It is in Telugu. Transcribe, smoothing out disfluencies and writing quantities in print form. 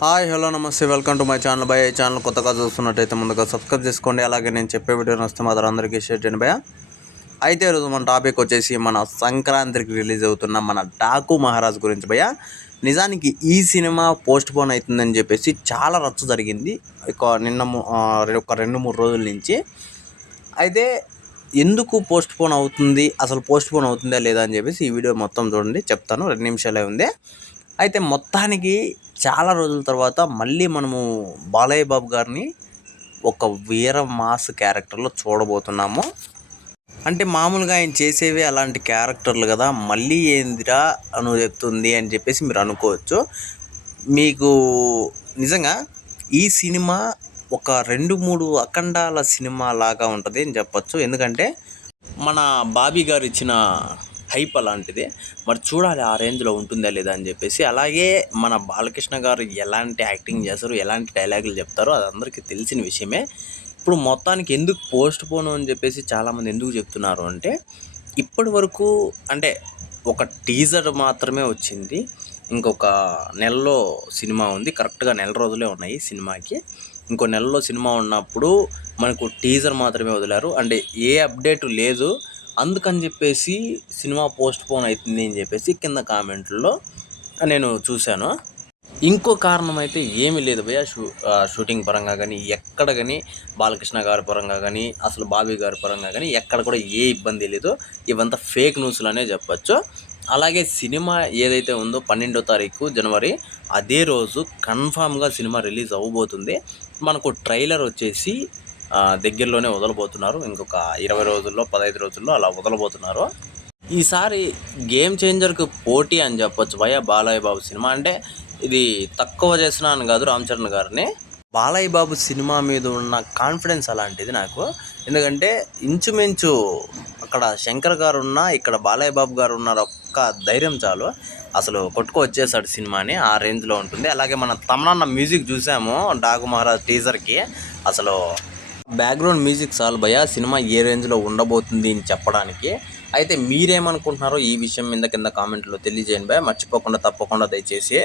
హాయ్ హలో నమస్తే వెల్కమ్ టు మై ఛానల్ భయ. ఈ ఛానల్ కొత్తగా చూస్తున్నట్టయితే ముందుగా సబ్స్క్రైబ్ చేసుకోండి. అలాగే నేను చెప్పే వీడియోని వస్తే మాత్రం అందరికీ షేర్ చేయండి భయ. అయితే ఈరోజు మన టాపిక్ వచ్చేసి మన సంక్రాంతికి రిలీజ్ అవుతున్న మన డాకు మహారాజ్ గురించి భయ. నిజానికి ఈ సినిమా పోస్ట్ పోన్ అవుతుందని చెప్పేసి చాలా రచ్చ జరిగింది ఒక 2-3 రోజుల నుంచి. అయితే ఎందుకు పోస్ట్ పోన్ అవుతుంది, అసలు పోస్ట్ పోన్ అవుతుందా లేదా అని చెప్పేసి ఈ వీడియో మొత్తం చూడండి, చెప్తాను. 2 నిమిషాలే ఉంది. అయితే మొత్తానికి చాలా రోజుల తర్వాత మళ్ళీ మనము బాలయ్య బాబు గారిని ఒక వీర మాస్ క్యారెక్టర్లో చూడబోతున్నాము. అంటే మామూలుగా ఆయన చేసేవి అలాంటి క్యారెక్టర్లు కదా, మళ్ళీ ఏందిరా నువ్వు చెప్తుంది అని చెప్పేసి మీరు అనుకోవచ్చు. మీకు నిజంగా ఈ సినిమా ఒక 2-3 అఖండాల సినిమా లాగా ఉంటుంది అని చెప్పచ్చు. ఎందుకంటే మన బాబీ గారు ఇచ్చిన హైప్ అలాంటిది. మరి చూడాలి ఆ రేంజ్లో ఉంటుందా లేదా అని చెప్పేసి. అలాగే మన బాలకృష్ణ గారు ఎలాంటి యాక్టింగ్ చేస్తారు, ఎలాంటి డైలాగులు చెప్తారో అది అందరికీ తెలిసిన విషయమే. ఇప్పుడు మొత్తానికి ఎందుకు పోస్ట్ పోను అని చెప్పేసి చాలామంది ఎందుకు చెప్తున్నారు అంటే, ఇప్పటి వరకు అంటే ఒక టీజర్ మాత్రమే వచ్చింది. ఇంకొక నెలలో సినిమా ఉంది. కరెక్ట్గా నెల రోజులే ఉన్నాయి సినిమాకి. ఇంకో నెలలో సినిమా ఉన్నప్పుడు మనకు టీజర్ మాత్రమే వదిలారు. అంటే ఏ అప్డేటు లేదు. అందుకని చెప్పేసి సినిమా పోస్ట్ పోన్ అవుతుంది అని చెప్పేసి కింద కామెంట్లో నేను చూశాను. ఇంకో కారణం అయితే ఏమీ లేదు భయ్య. షూటింగ్ పరంగా కానీ ఎక్కడ కానీ, బాలకృష్ణ గారి పరంగా కానీ, అసలు బాబీ గారి పరంగా కానీ ఎక్కడ కూడా ఏ ఇబ్బంది లేదు. ఇవంతా ఫేక్ న్యూస్లు అనే చెప్పచ్చు. అలాగే సినిమా ఏదైతే ఉందో 12వ తారీఖు జనవరి, అదే రోజు కన్ఫామ్గా సినిమా రిలీజ్ అవ్వబోతుంది. మనకు ట్రైలర్ వచ్చేసి దగ్గరలోనే వదలబోతున్నారు. ఇంకొక 20 రోజుల్లో 15 రోజుల్లో అలా వదలబోతున్నారు. ఈసారి గేమ్ చేంజర్కి పోటీ అని చెప్పొచ్చు భయ్య బాలయ్య బాబు సినిమా. అంటే ఇది తక్కువ చేసినా అని కాదు రామ్ చరణ్ గారిని. బాలయ్య బాబు సినిమా మీద ఉన్న కాన్ఫిడెన్స్ అలాంటిది నాకు. ఎందుకంటే ఇంచుమించు అక్కడ శంకర్ గారు ఉన్నా, ఇక్కడ బాలయ్య బాబు గారు ఉన్నారు. ఒక్క ధైర్యం చాలు, అసలు కొట్టుకు వచ్చేసాడు సినిమాని. ఆ రేంజ్లో ఉంటుంది. అలాగే మన తమనన్న మ్యూజిక్ చూసాము డాకు మహారాజ్ టీజర్కి. అసలు బ్యాక్గ్రౌండ్ మ్యూజిక్ చాలు భయ్య సినిమా ఏ రేంజ్లో ఉండబోతుంది అని చెప్పడానికి. అయితే మీరేమనుకుంటున్నారో ఈ విషయం మీద కింద కామెంట్లో తెలియజేయండి భయ్య. మర్చిపోకుండా తప్పకుండా దయచేసి